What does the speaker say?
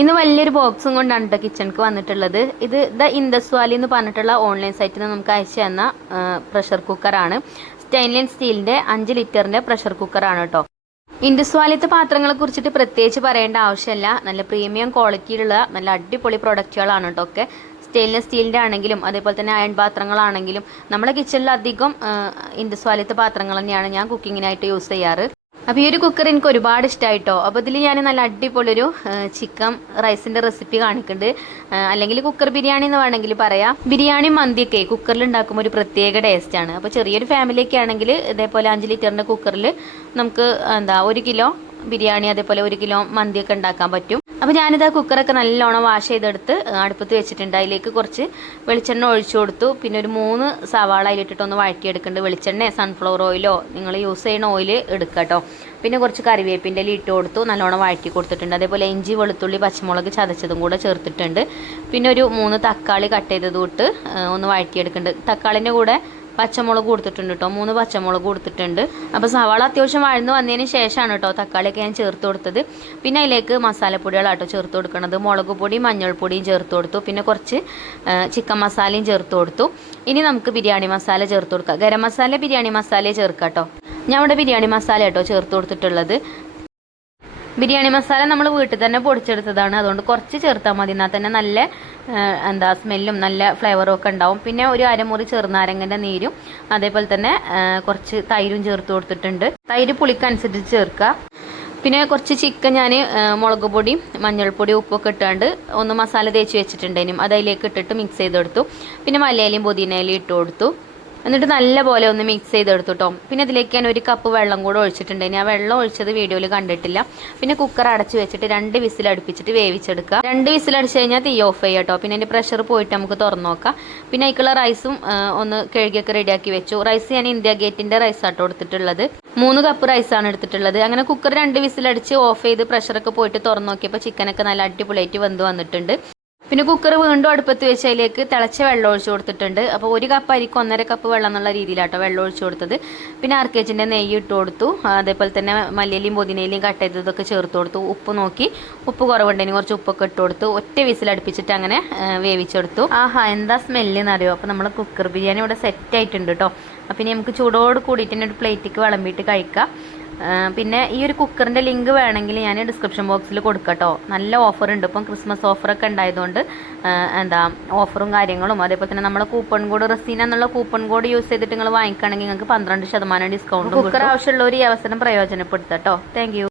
ഇന്ന് വലിയൊരു ബോക്സും കൊണ്ടാണ് കേട്ടോ കിച്ചണിക്ക് വന്നിട്ടുള്ളത്. ഇത് ദ ഇൻഡസ് വാലി എന്ന് പറഞ്ഞിട്ടുള്ള ഓൺലൈൻ സൈറ്റിൽ നിന്ന് നമുക്ക് അയച്ചു തന്ന പ്രഷർ കുക്കറാണ്. സ്റ്റെയിൻലെസ് സ്റ്റീലിന്റെ 5 ലിറ്ററിന്റെ പ്രഷർ കുക്കറാണ് കേട്ടോ. ഇൻഡസ് വാലിത്തെ പാത്രങ്ങളെ കുറിച്ചിട്ട് പ്രത്യേകിച്ച് പറയേണ്ട ആവശ്യമില്ല. നല്ല പ്രീമിയം ക്വാളിറ്റിയിലുള്ള നല്ല അടിപൊളി പ്രൊഡക്റ്റുകളാണ് കേട്ടോ ഒക്കെ. സ്റ്റെയിൻലെസ് സ്റ്റീലിൻ്റെ ആണെങ്കിലും അതേപോലെ തന്നെ അയൺ പാത്രങ്ങളാണെങ്കിലും നമ്മുടെ കിച്ചണിൽ അധികം ഇൻഡസ് വാലിത്തെ പാത്രങ്ങൾ തന്നെയാണ് ഞാൻ കുക്കിങ്ങിനായിട്ട് യൂസ് ചെയ്യാറ്. അപ്പോൾ ഈ ഒരു കുക്കർ എനിക്ക് ഒരുപാട് ഇഷ്ടമായിട്ടോ. അപ്പോൾ ഇതിൽ ഞാൻ നല്ല അടിപൊളിയൊരു ചിക്കൻ റൈസിൻ്റെ റെസിപ്പി കാണിക്കുന്നുണ്ട്. അല്ലെങ്കിൽ കുക്കർ ബിരിയാണി എന്ന് വേണമെങ്കിൽ പറയാം. ബിരിയാണി മന്തിയൊക്കെ കുക്കറിൽ ഉണ്ടാക്കുമ്പോൾ ഒരു പ്രത്യേക ടേസ്റ്റാണ്. അപ്പോൾ ചെറിയൊരു ഫാമിലിയൊക്കെ ആണെങ്കിൽ ഇതേപോലെ 5 ലിറ്ററിൻ്റെ കുക്കറിൽ നമുക്ക് 1 കിലോ ബിരിയാണി അതേപോലെ 1 കിലോ മന്തിയൊക്കെ ഉണ്ടാക്കാൻ പറ്റും. അപ്പോൾ ഞാനിത് കുക്കറൊക്കെ നല്ലോണം വാഷ് ചെയ്തെടുത്ത് അടുപ്പത്ത് വെച്ചിട്ടുണ്ട്. അതിലേക്ക് കുറച്ച് വെളിച്ചെണ്ണ ഒഴിച്ചു കൊടുത്തു. പിന്നെ ഒരു 3 സവാള അതിലിട്ടിട്ടൊന്ന് വഴറ്റിയെടുക്കുന്നുണ്ട്. വെളിച്ചെണ്ണ സൺഫ്ലവർ ഓയിലോ നിങ്ങൾ യൂസ് ചെയ്യുന്ന ഓയിൽ എടുക്കുക കേട്ടോ. പിന്നെ കുറച്ച് കറിവേപ്പിൻ്റെ ഇല ഇട്ട് കൊടുത്തു, നല്ലോണം വഴറ്റി കൊടുത്തിട്ടുണ്ട്. അതേപോലെ ഇഞ്ചി വെളുത്തുള്ളി പച്ചമുളക് ചതച്ചതും കൂടെ ചേർത്തിട്ടുണ്ട്. പിന്നെ ഒരു 3 തക്കാളി കട്ട് ചെയ്തതും ഇട്ട് ഒന്ന് വഴറ്റിയെടുക്കുന്നുണ്ട്. തക്കാളിൻ്റെ കൂടെ പച്ചമുളക് കൊടുത്തിട്ടുണ്ട് കേട്ടോ. 3 പച്ചമുളക് കൊടുത്തിട്ടുണ്ട്. അപ്പോൾ സവാള അത്യാവശ്യം വഴന്ന് വന്നതിന് ശേഷമാണ് കേട്ടോ തക്കാളിയൊക്കെ ഞാൻ ചേർത്ത് കൊടുത്തത്. പിന്നെ അതിലേക്ക് മസാലപ്പൊടികളാട്ടോ ചേർത്ത് കൊടുക്കുന്നത്. മുളക് പൊടി മഞ്ഞൾപ്പൊടിയും ചേർത്ത് കൊടുത്തു. പിന്നെ കുറച്ച് ചിക്കൻ മസാലയും ചേർത്ത് കൊടുത്തു. ഇനി നമുക്ക് ബിരിയാണി മസാല ചേർത്ത് കൊടുക്കാം. ഗരം മസാല ബിരിയാണി മസാല ചേർക്കാം കേട്ടോ. ഞാൻ ഇവിടെ ബിരിയാണി മസാല കേട്ടോ ചേർത്ത് കൊടുത്തിട്ടുള്ളത്. ബിരിയാണി മസാല നമ്മൾ വീട്ടിൽ തന്നെ പൊടിച്ചെടുത്തതാണ്. അതുകൊണ്ട് കുറച്ച് ചേർത്താൽ മതി. എന്നാൽ തന്നെ നല്ല സ്മെല്ലും നല്ല ഫ്ലേവറും ഒക്കെ ഉണ്ടാവും. പിന്നെ ഒരു അരമുറി ചെറുനാരങ്ങൻ്റെ നീരും അതേപോലെ തന്നെ കുറച്ച് തൈരും ചേർത്ത് കൊടുത്തിട്ടുണ്ട്. തൈര് പുളിക്കനുസരിച്ച് ചേർക്കുക. പിന്നെ കുറച്ച് ചിക്കൻ ഞാൻ മുളക് പൊടി മഞ്ഞൾപ്പൊടി ഉപ്പൊക്കെ ഇട്ടാണ്ട് ഒന്ന് മസാല തേച്ച് വെച്ചിട്ടുണ്ടേനും അത് അതിലേക്ക് ഇട്ടിട്ട് മിക്സ് ചെയ്തെടുത്തു. പിന്നെ മല്ലിയിലയും പുതിനയിലയും ഇട്ട് കൊടുത്തു. എന്നിട്ട് നല്ലപോലെ ഒന്ന് മിക്സ് ചെയ്തെടുത്തു കേട്ടോ. പിന്നെ ഇതിലേക്ക് ഞാൻ 1 കപ്പ് വെള്ളം കൂടെ ഒഴിച്ചിട്ടുണ്ടായിരുന്നു. ആ വെള്ളം ഒഴിച്ചത് വീഡിയോയിൽ കണ്ടിട്ടില്ല. പിന്നെ കുക്കർ അടച്ച് വെച്ചിട്ട് 2 വിസിൽ അടുപ്പിച്ചിട്ട് വേവിച്ചെടുക്കുക. 2 വിസിൽ അടിച്ച് കഴിഞ്ഞാൽ തീ ഓഫ് ചെയ്യുക കേട്ടോ. പിന്നെ അതിൻ്റെ പ്രഷർ പോയിട്ട് നമുക്ക് തുറന്നു നോക്കാം. പിന്നെ അതിക്കുള്ള റൈസും ഒന്ന് കഴുകിയൊക്കെ റെഡിയാക്കി വെച്ചു. റൈസ് ഞാൻ ഇന്ത്യ ഗേറ്റിൻ്റെ റൈസാട്ടോ എടുത്തിട്ടുള്ളത്. 3 കപ്പ് റൈസാണ് എടുത്തിട്ടുള്ളത്. അങ്ങനെ കുക്കർ 2 വിസിലടിച്ച് ഓഫ് ചെയ്ത് പ്രഷറൊക്കെ പോയിട്ട് തുറന്നു നോക്കിയപ്പോൾ ചിക്കനൊക്കെ നല്ല അടിപൊളിയായിട്ട് വെന്ത് വന്നിട്ടുണ്ട്. പിന്നെ കുക്കർ വീണ്ടും അടുപ്പത്ത് വെച്ച് അതിലേക്ക് തിളച്ച വെള്ളം ഒഴിച്ചു കൊടുത്തിട്ടുണ്ട്. അപ്പോൾ 1 കപ്പ് അരിക്ക് 1.5 കപ്പ് വെള്ളം എന്നുള്ള രീതിയിലാട്ടോ വെള്ളം ഒഴിച്ചു കൊടുത്തത്. പിന്നെ RKGൻ്റെ നെയ്യ് ഇട്ട് കൊടുത്തു. അതേപോലെ തന്നെ മല്ലിയിലയും പുതിനയിലയും കട്ട് ചെയ്തതൊക്കെ ചേർത്ത് കൊടുത്തു. ഉപ്പ് നോക്കി ഉപ്പ് കുറവുണ്ടെങ്കിൽ കുറച്ച് ഉപ്പൊക്കെ ഇട്ട് കൊടുത്തു. ഒറ്റ വിസിൽ അടുപ്പിച്ചിട്ട് അങ്ങനെ വേവിച്ചെടുത്തു. ആഹാ എന്താ സ്മെല്ലെന്ന് അറിയോ. അപ്പോൾ നമ്മൾ കുക്കർ ബിരിയാണി ഇവിടെ സെറ്റ് ആയിട്ടുണ്ട് കേട്ടോ. അപ്പം ഇനി നമുക്ക് ചൂടോട് കൂടിയിട്ട് തന്നെ ഒരു പ്ലേറ്റിക്ക് വിളമ്പിയിട്ട് കഴിക്കാം. പിന്നെ ഈ ഒരു കുക്കറിൻ്റെ ലിങ്ക് വേണമെങ്കിൽ ഞാൻ ഡിസ്ക്രിപ്ഷൻ ബോക്സിൽ കൊടുക്കാം കേട്ടോ. നല്ല ഓഫർ ഉണ്ട്. ഇപ്പം ക്രിസ്മസ് ഓഫറൊക്കെ ഉണ്ടായതുകൊണ്ട് ഓഫറും കാര്യങ്ങളും അതേപോലെ തന്നെ നമ്മളെ കൂപ്പൺ കോഡ് റസീന എന്നുള്ള കൂപ്പൺ കോഡ് യൂസ് ചെയ്തിട്ട് നിങ്ങൾ വാങ്ങിക്കുകയാണെങ്കിൽ നിങ്ങൾക്ക് 12% ഡിസ്കൗണ്ട്. കുക്കർ ആവശ്യമുള്ളവർ ഈ അവസരം പ്രയോജനപ്പെടുത്താം കേട്ടോ. Thank you.